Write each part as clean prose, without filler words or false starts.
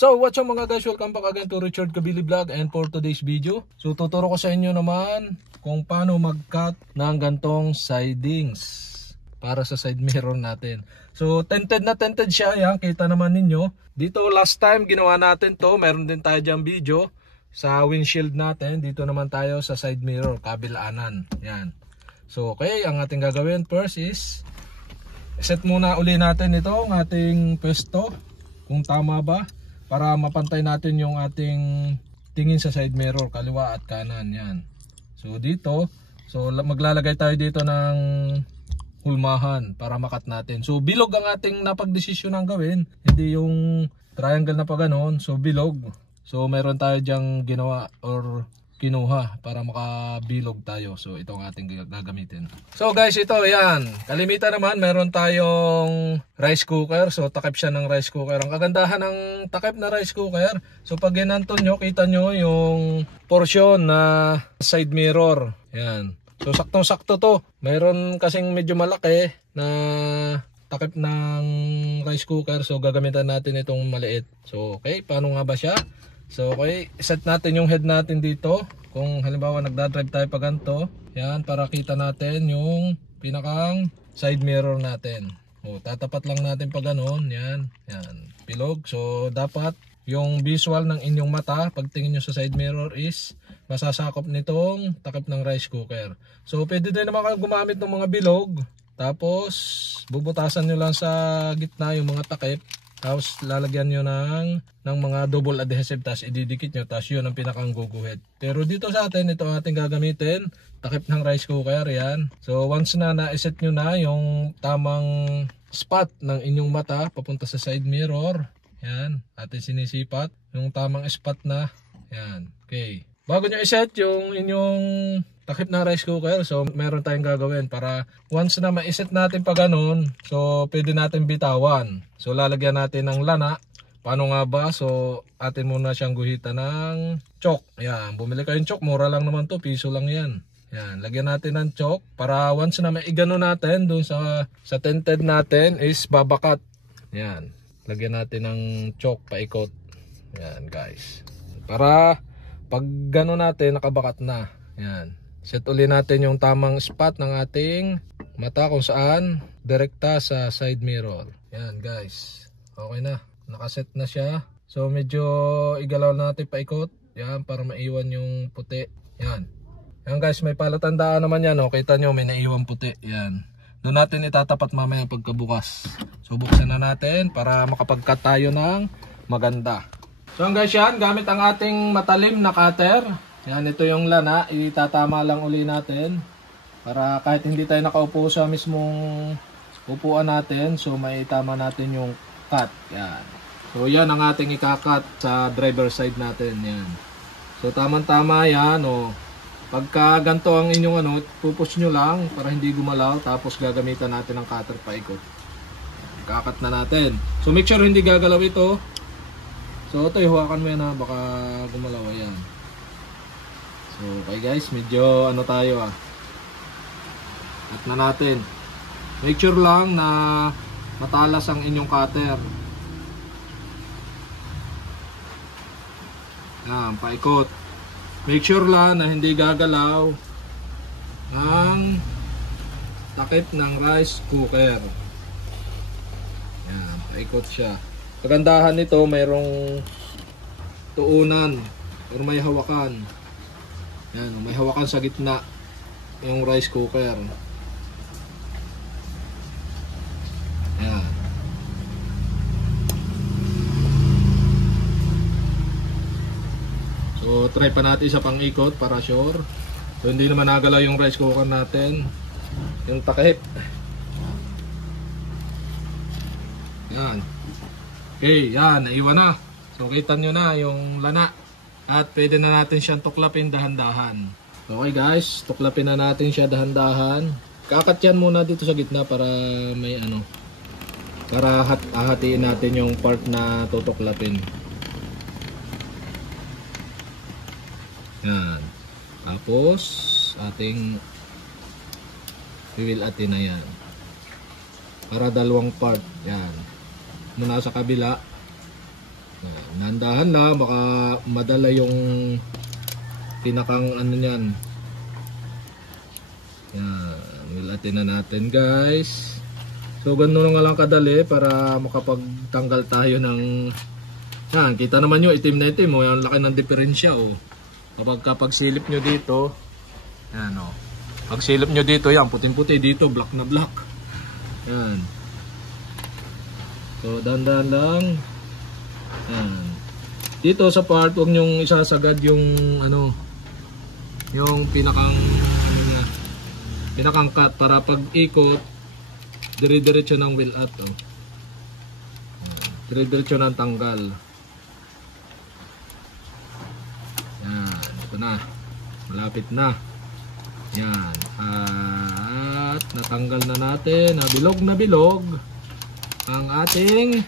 So what's up mga guys, welcome back again to Richard Kabili Vlog. And for today's video, so tuturo ko sa inyo naman kung paano mag-cut ng gantong sidings para sa side mirror natin. So tinted na tinted siya, yan, kita naman ninyo. Dito last time ginawa natin to, meron din tayo dyan video sa windshield natin. Dito naman tayo sa side mirror, kabilaanan. Yan. So okay, ang ating gagawin first is set muna uli natin ito, ang ating pwesto, kung tama ba, para mapantay natin yung ating tingin sa side mirror, kaliwa at kanan. Yan. So dito, so maglalagay tayo dito ng hulmahan para makat natin. So bilog ang ating napagdesisyonan gawin, hindi yung triangle na pa ganon. So bilog. So meron tayo dyang ginawa or kinuha para makabilog tayo. So ito ang ating gagamitin. So guys, ito yan. Kalimitan naman meron tayong rice cooker. So takip siya ng rice cooker. Ang kagandahan ng takip na rice cooker, so pag ginanto nyo, kita nyo yung portion na side mirror. Yan. So saktong-sakto to. Meron kasing medyo malaki na takip ng rice cooker. So gagamitan natin itong maliit. So okay, paano nga ba siya? So okay, set natin yung head natin dito. Kung halimbawa nagdadrive tayo pa ganito, yan, para kita natin yung pinakang side mirror natin. O, tatapat lang natin pa ganon, yan, yan, bilog. So dapat yung visual ng inyong mata pagtingin nyo sa side mirror is masasakop nitong takip ng rice cooker. So pwede din naman kayo gumamit ng mga bilog, tapos bubutasan nyo lang sa gitna yung mga takip. Tapos lalagyan nyo ng mga double adhesive, tapos ididikit nyo, tapos yun ang pinakang guguhit. Pero dito sa atin, ito ang ating gagamitin, takip ng rice cooker, yan. So once na na-set nyo na yung tamang spot ng inyong mata papunta sa side mirror, yan, atin sinisipat yung tamang spot na, yan. Okay, bago nyo iset yung inyong takip ng rice cooker, so meron tayong gagawin para once na ma-set natin pa ganun, so pwede natin bitawan. So lalagyan natin ng lana. Paano nga ba? So atin muna siyang guhitan ng chalk. Ayan, bumili kayong chalk, mura lang naman to, piso lang yan. Yan, lagyan natin ng chalk para once na maigano natin dun sa tinted natin is babakat. Yan, lagyan natin ng chalk paikot. Yan guys, para pag gano natin nakabakat na. Yan. Set uli natin yung tamang spot ng ating mata kung saan direkta sa side mirror. Yan guys. Okay na. Nakaset na siya. So medyo igalaw natin paikot. Yan, para maiwan yung puti. Yan. Yan guys, may palatandaan naman yan. O, kita nyo may naiwan puti. Yan. Doon natin itatapat mamaya pagkabukas. So buksan na natin para makapag-cut tayo ng maganda. So guys, yan. Gamit ang ating matalim na cutter. Yan, ito yung lana, itatama lang uli natin para kahit hindi tayo nakaupo sa mismong upuan natin, so may tama natin yung cut. Yan. So yan ang ating ikakat sa driver side natin. Yan. So tamang-tama yan. O, pagka ganito ang inyong pupush nyo lang para hindi gumalaw, tapos gagamitan natin ng cutter paikot. Ikakat na natin. So make sure hindi gagalaw ito. So ito, ihawakan mo yan ha, baka gumalaw. Yan. So, okay guys, medyo tayo At na natin. Make sure lang na matalas ang inyong cutter. Yan, paikot. Make sure lang na hindi gagalaw ang takip ng rice cooker. Yan, paikot siya. Kagandahan nito, mayroong tuunan or may hawakan. Yan, may hawakan sa gitna yung rice cooker. Yan. So try pa natin sa pang-ikot para sure. So hindi naman nagalaw yung rice cooker natin, yung takip. Yan. Okay, yan, naiwan na. So kita nyo na yung lana. At pwede na natin siyang tuklapin dahan-dahan. Okay guys, tuklapin na natin siya dahan-dahan. Kakat yan muna dito sa gitna para may para hahatiin natin yung part na tutuklapin. Yan. Tapos ating wiwilatin na yan. Para dalawang part. Yan. Muna sa kabila. Nandahan lang, baka madala yung pinakang ano niyan. Yan, wilatin na natin guys. So ganun nga lang kadali para makapagtanggal tayo ng yan, kita naman nyo itim na itim oh, yung laki ng diferensya oh. Kapag silip nyo dito, yan oh. Pag silip nyo dito, yan puting-puti dito, black na black. Yan. So dandan lang. Yan. Dito sa part, huwag nyong isasagad yung ano, yung pinakang ano na, pinakang cut para pag ikot dire-diretso ng wheel out oh. Dire-diretso ng tanggal. Yan, ito na. Malapit na. Yan. At natanggal na natin, na bilog ang ating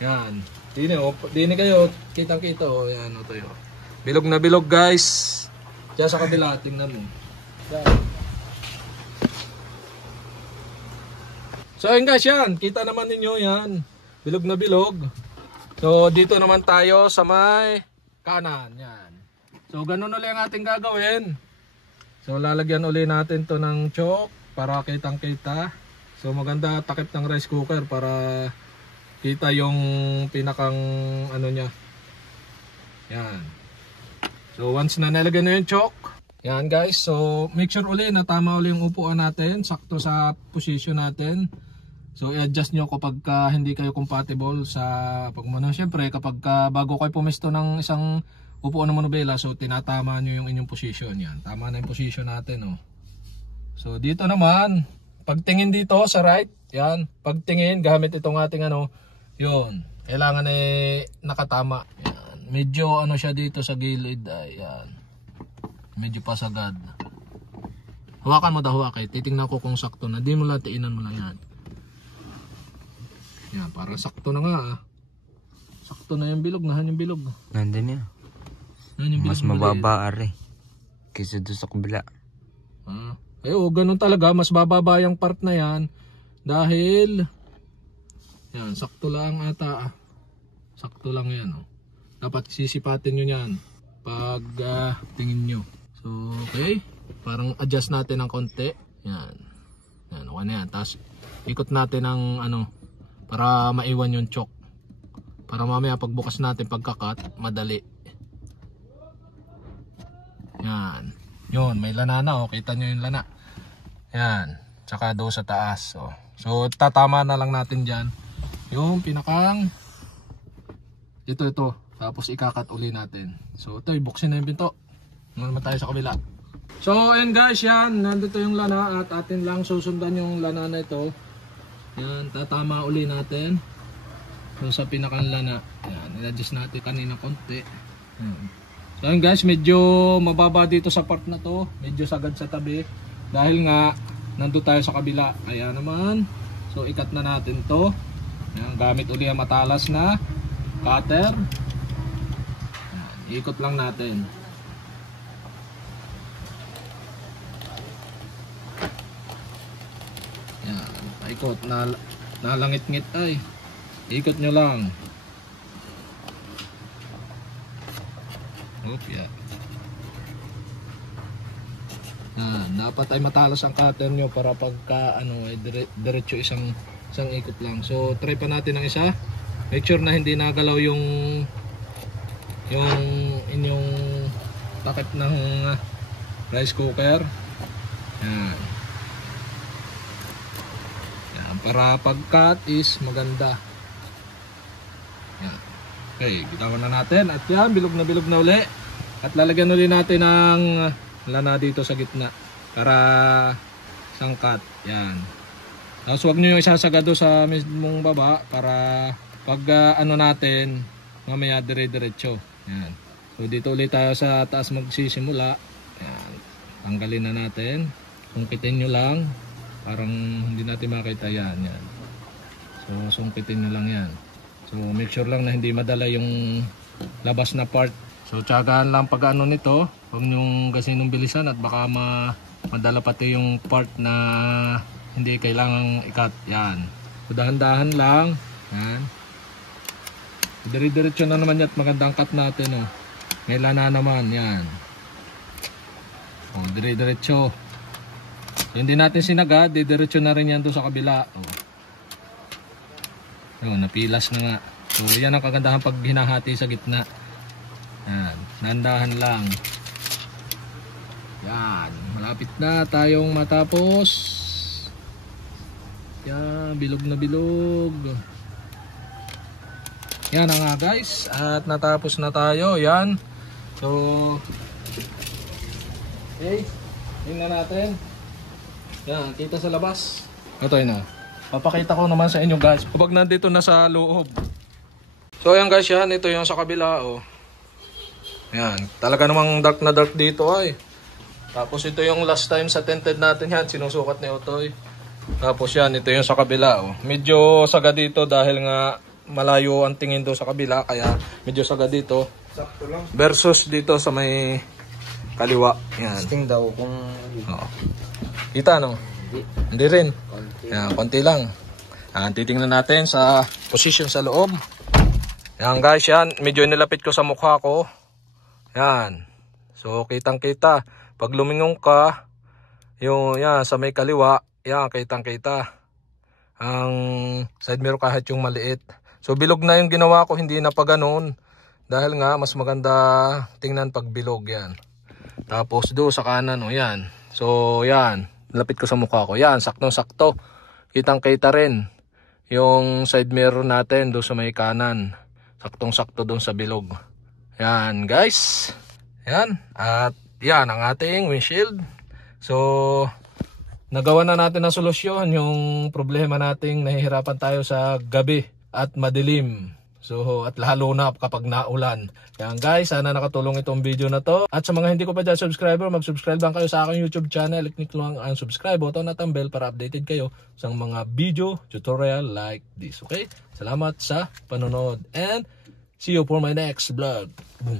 yan. Dini kayo, kitang-kita oh. Yan, ito yun. Bilog na bilog guys. Diyan sa kabila, tingnan mo. Yan. So ayun guys, yan. Kita naman ninyo yan. Bilog na bilog. So dito naman tayo sa may kanan. Yan. So ganun ulit ang ating gagawin. So lalagyan ulit natin to ng chalk para kitang kita. So maganda takip ng rice cooker para kita yung pinakang ano niya. Yan. So once na nalagyan na yung chalk. Yan guys. So make sure ulit na tama ulit yung upuan natin. Sakto sa position natin. So i-adjust nyo kapag hindi kayo compatible sa pagmano. Siyempre kapag bago kayo pumesto ng isang upuan ng manubela, so tinatama nyo yung inyong position. Yan, tama na yung position natin oh. So dito naman, pagtingin dito sa right, yan, pagtingin gamit itong ating ano, yun, kailangan nakatama. Yan, medyo ano siya dito sa gilid, yan, medyo pasagad. Hawakan mo daw, hawakan, titingnan ko kung sakto na, di mo lang, tiinan mo lang yan. Yan, para sakto na nga ah. Sakto na yung bilog, nahan yung bilog. Nandun yan. Yung mas mababa are. Kaysa doon sa kabila. Oo, ganun talaga. Mas bababa yung part na yan. Dahil, yan, sakto lang ata ah. Sakto lang yan oh. Dapat sisipatin nyo yan. Pag tingin nyo. So, okay. Parang adjust natin ng konti. Yan. Yan, okay na yan. Tapos, ikot natin ng ano, para maiwan yung chalk. Para mamaya pagbukas natin pagkakat, madali. Yan. Yun, may lana na oh. Kita nyo yung lana. Yan. Tsaka doon sa taas. Oh. So, tatama na lang natin dyan. Yung pinakang ito. Tapos ikakat uli natin. So, ito, ibuksin na yung pinto. Naman tayo sa kabila. So, and guys, yan. Nandito yung lana at atin lang susundan yung lana na ito. Yan, tatama uli natin. So, sa pinakang lana. Yan, i-adjust natin kanina konti. Yan. So, yun guys, medyo mababa dito sa part na to. Medyo sagad sa tabi. Dahil nga, nandun tayo sa kabila. Kaya naman, so ikat na natin to. Yan, gamit uli ang matalas na cutter. Yan, ikot lang natin. Yan, ikot. Nalangit-ngit ay. Ikot nyo lang. Oop, yan. Dapat ay matalas ang cutter nyo para pagka ano, diretso isang ikot lang. So try pa natin ng isa. Make sure na hindi nagalaw yung inyong takip ng rice cooker. Yan. Yan, para pag-cut is maganda. Yan. Okay, bitawan na natin at yan, bilog na uli. At lalagyan uli natin ng lana dito sa gitna para isang cut. Yan. Tapos huwag nyo yung isasagado sa mismong baba para pag ano natin, mamaya dire-diretso. Yan. So dito ulit tayo sa taas magsisimula. Yan. Tanggalin na natin. Sungkitin nyo lang. Parang hindi natin makita yan. Yan. So sungkitin nyo lang yan. So make sure lang na hindi madala yung labas na part. So tiyagaan lang pag ano nito. Huwag nyong gasinong bilisan at baka madala pati yung part na hindi kailangang ikat. Yan. So dahan-dahan lang. Yan. Dire-diretso na naman yan at magandang cut natin. Oh. May lana naman. Yan. Oh, dire-diretso. So, hindi natin sinagad. Diretso na rin yan doon sa kabila. Oh. Yun, napilas na nga. So yan ang kagandahan pag hinahati sa gitna. Yan. Nandahan lang. Yan. Malapit na tayong matapos. Yan. Bilog na bilog. Yan na nga guys, at natapos na tayo. Yan. So okay, tingnan natin. Yan, kita sa labas. Ito yun na. Papakita ko naman sa inyo guys kapag nandito na sa loob. So yan guys, yan. Ito yung sa kabila. Oh. Yan, talaga namang dark na dark dito ay. Tapos ito yung last time sa tinted natin yan. Sinusukat ni Otoy. Tapos yan, ito yung sa kabila. Oh. Medyo saga dito dahil nga malayo ang tingin doon sa kabila, kaya medyo saga dito. Sakto lang. Versus dito sa may kaliwa. Yan. Sting daw kung Oo. Kita no? Hindi rin. Yan, konti lang. Titingnan natin sa position sa loob. Yan guys, yan. Medyo nilapit ko sa mukha ko. Yan. So, kitang-kita. Pag lumingong ka, yung yan, sa may kaliwa, yan, kitang-kita. Ang side mirror kahit yung maliit. So bilog na yung ginawa ko, hindi na pa ganun. Dahil nga mas maganda tingnan pag bilog yan. Tapos do sa kanan, o yan. So yan, lapit ko sa mukha ko. Yan, saktong-sakto. Kitang-kita rin yung side mirror natin do sa may kanan. Saktong-sakto doon sa bilog. Yan guys. Yan, at yan ang ating windshield. So nagawa na natin ang solusyon yung problema nating nahihirapan tayo sa gabi at madilim. So at lalo na kapag naulan. Kaya guys, sana nakatulong itong video na to. At sa mga hindi ko pa dyan subscriber, mag-subscribe lang kayo sa aking YouTube channel. I-click lang ang subscribe button at ang bell para updated kayo sa mga video tutorial like this. Okay? Salamat sa panonood and see you for my next vlog. Boom.